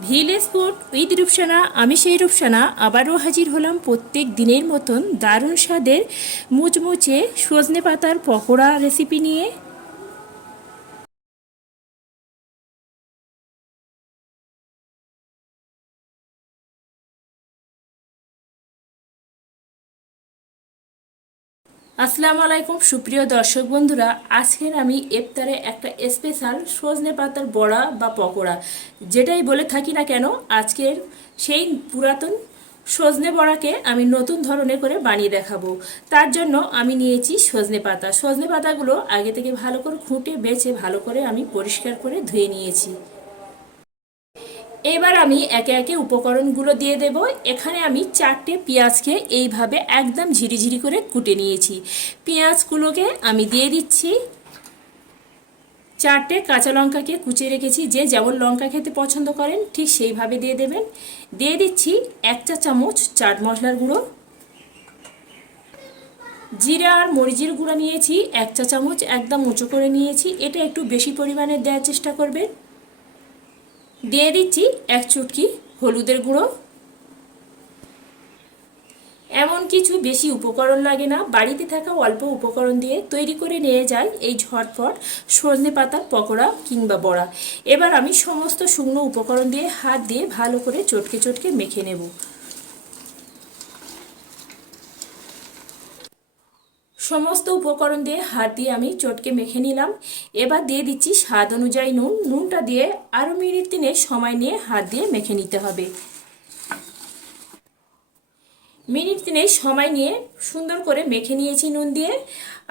Village sport with Rupsana, আমি সেই রূপসানা, আবারও হাজির হলাম প্রত্যেক দিনের মতন দারুণ স্বাদের মুচমুচে সজনে পাতার পকোড়া রেসিপি নিয়ে। আসসালামু আলাইকুম, সুপ্রিয় দর্শক বন্ধুরা। আজকের আমি ইফতারে একটা স্পেশাল সজনে পাতার বড়া বা পকোড়া, যেটাই বলে থাকি না কেন, আজকের সেই পুরাতন সজনে বড়াকে আমি নতুন ধরনের করে বানিয়ে দেখাবো। তার জন্য আমি নিয়েছি সজনে পাতা। সজনে পাতাগুলো আগে থেকে ভালো করে খুঁটে, বেছে ভালো করে আমি পরিষ্কার করে ধুয়ে নিয়েছি। এবার আমি একে একে উপকরণগুলো দিয়ে দেব। এখানে আমি চারটে পেঁয়াজকে এইভাবে একদম ঝিরিঝিরি করে কুটে নিয়েছি। পেঁয়াজগুলোকে আমি দিয়ে দিচ্ছি। চারটে কাঁচা লঙ্কাকে কুচে রেখেছি। যে যেমন লঙ্কা খেতে পছন্দ করেন, ঠিক সেইভাবে দিয়ে দেবেন। দিয়ে দিচ্ছি এক চা চামচ চাট মশলার গুঁড়ো। জিরা আর মরিচের গুঁড়ো নিয়েছি। এক চা চামচ একদম উঁচু করে নিয়েছি। এটা একটু বেশি পরিমাণে দেওয়ার চেষ্টা করবেন। দিয়ে দিচ্ছি এক চুটকি হলুদের গুঁড়ো। এমন কিছু বেশি উপকরণ লাগে না। বাড়িতে থাকা অল্প উপকরণ দিয়ে তৈরি করে নিয়ে যাই এই ঝটফট সন্ধে পাতার পকোড়া কিংবা বড়া। এবার আমি সমস্ত শুকনো উপকরণ দিয়ে হাত দিয়ে ভালো করে চটকে চটকে মেখে নেব। সমস্ত উপকরণ দিয়ে হাত দিয়ে আমি চটকে মেখে নিলাম। এবার দিয়ে দিচ্ছি স্বাদ অনুযায়ী নুন। নুনটা দিয়ে আরও মিনিট তিনে সময় নিয়ে হাত দিয়ে মেখে নিতে হবে। মিনিট তিনে সময় নিয়ে সুন্দর করে মেখে নিয়েছি নুন দিয়ে।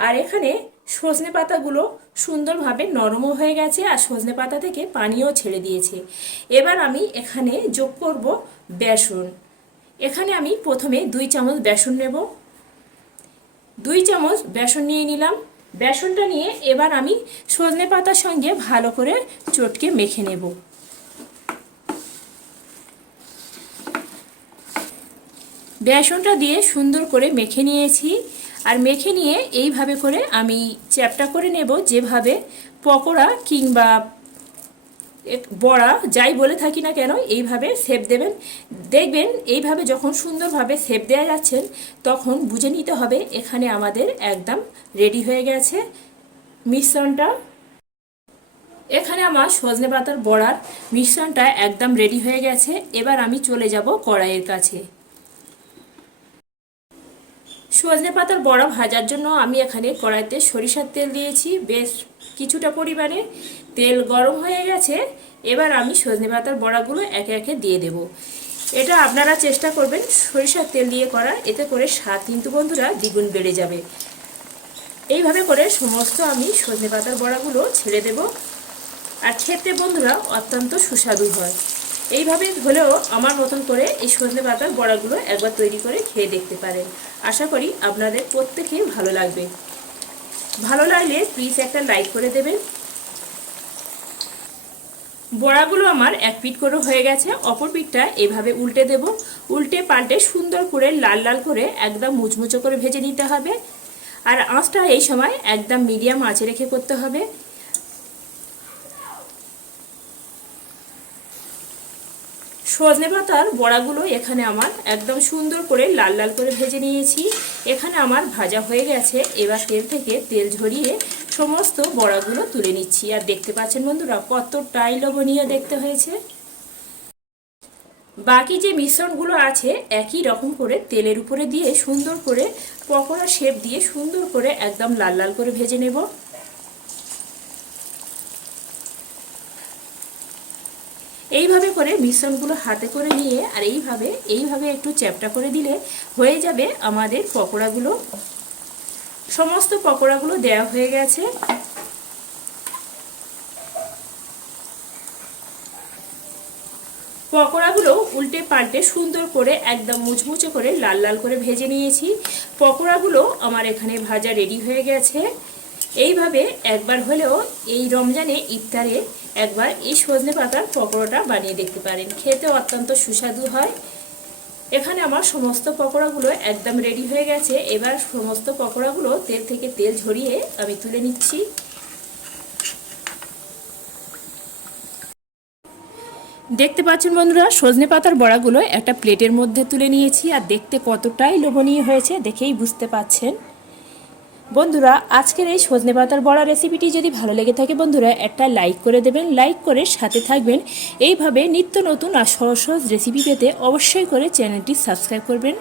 আর এখানে সজনে পাতাগুলো সুন্দরভাবে নরমও হয়ে গেছে আর সজনে পাতা থেকে পানিও ছেড়ে দিয়েছে। এবার আমি এখানে যোগ করব বেসন। এখানে আমি প্রথমে দুই চামচ বেসন নেব। দুই চামচ বেসন নিয়ে নিলাম। বেসনটা নিয়ে এবার আমি সজনে পাতার সঙ্গে ভালো করে চটকে মেখে নেব। বেসনটা দিয়ে সুন্দর করে মেখে নিয়েছি। আর মেখে নিয়ে এইভাবে করে আমি চ্যাপটা করে নেব যেভাবে পকোড়া কিংবা বড়া, যাই বলে থাকি না কেন, এইভাবে সেপ দেবেন। দেখবেন, এইভাবে যখন সুন্দরভাবে সেপ দেওয়া যাচ্ছেন, তখন বুঝে নিতে হবে এখানে আমাদের একদম রেডি হয়ে গেছে মিশ্রণটা। এখানে আমার সজনে পাতার বড়ার মিশ্রণটা একদম রেডি হয়ে গেছে। এবার আমি চলে যাব কড়াইয়ের কাছে। সজনে পাতার বড়া ভাজার জন্য আমি এখানে কড়াইতে সরিষার তেল দিয়েছি। বেশ কিছুটা পরিমাণে তেল গরম হয়ে গেছে, এবার আমি সজনে পাতার বড়াগুলো একে একে দিয়ে দেব। এটা আপনারা চেষ্টা করবেন সরিষার তেল দিয়ে করা, এতে করে স্বাদ কিন্তু বন্ধুরা দ্বিগুণ বেড়ে যাবে। এইভাবে করে সমস্ত আমি সজনে পাতার বড়াগুলো ছেড়ে দেব। আর খেতে বন্ধুরা অত্যন্ত সুস্বাদু হয়। এইভাবে হলেও আমার মতন করে এই সজনে পাতার বড়াগুলো একবার তৈরি করে খেয়ে দেখতে পারেন। আশা করি আপনাদের প্রত্যেকেই ভালো লাগবে। ভালো লাগলে প্লিজ একটা লাইক করে দেবেন। বড়াগুলো আমার এক পিট করে হয়ে গেছে, অপর পিঠটা এভাবে উল্টে দেব। উল্টে পাল্টে সুন্দর করে লাল লাল করে একদম মুচমুচো করে ভেজে নিতে হবে। আর আঁচটা এই সময় একদম মিডিয়াম আঁচে রেখে করতে হবে। সজনে পাতার বড়াগুলো এখানে আমার একদম সুন্দর করে লাল লাল করে ভেজে নিয়েছি। এখানে আমার ভাজা হয়ে গেছে। এবার তেল থেকে তেল ঝরিয়ে সমস্ত বড়াগুলো তুলে নিচ্ছি। আর দেখতে পাচ্ছেন বন্ধুরা, কতটাই লোভনীয় দেখতে হয়েছে। বাকি যে মিশ্রণগুলো আছে, একই রকম করে তেলের উপরে দিয়ে সুন্দর করে পকোড়া শেপ দিয়ে সুন্দর করে একদম লাল লাল করে ভেজে নেব। এইভাবে করে মিশ্রণগুলো হাতে করে নিয়ে আর এইভাবে এইভাবে একটু চ্যাপটা করে দিলে হয়ে যাবে আমাদের পকোড়াগুলো। সমস্ত পকোড়াগুলো দেওয়া হয়ে গেছে। পকোড়াগুলো উল্টে পাল্টে সুন্দর করে একদম মুচমুচে করে লাল লাল করে ভেজে নিয়েছি। পকোড়াগুলো আমার এখানে ভাজা রেডি হয়ে গেছে। এইভাবে একবার হলেও এই রমজানে ইফতারে একবার এই সজনে পাতার পকোড়াটা বানিয়ে দেখতে পারেন। খেতে অত্যন্ত সুস্বাদু হয়। এখানে আমার সমস্ত পকোড়াগুলো একদম রেডি হয়ে গেছে। এবার সমস্ত পকোড়াগুলো তেল থেকে তেল ঝরিয়ে আমি তুলে নিচ্ছি। দেখতে পাচ্ছেন বন্ধুরা, সজনে পাতার বড়াগুলো একটা প্লেটের মধ্যে তুলে নিয়েছি। আর দেখতে কতটাই লোভনীয় হয়েছে দেখেই বুঝতে পাচ্ছেন। বন্ধুরা, আজকের এই সজনে পাতার বড়া রেসিপিটি যদি ভালো লেগে থাকে বন্ধুরা, একটা লাইক করে দেবেন লাইক করে সাথে থাকবেন। এইভাবে নিত্য নতুন আর সহজ রেসিপি পেতে অবশ্যই করে চ্যানেলটি সাবস্ক্রাইব করবেন।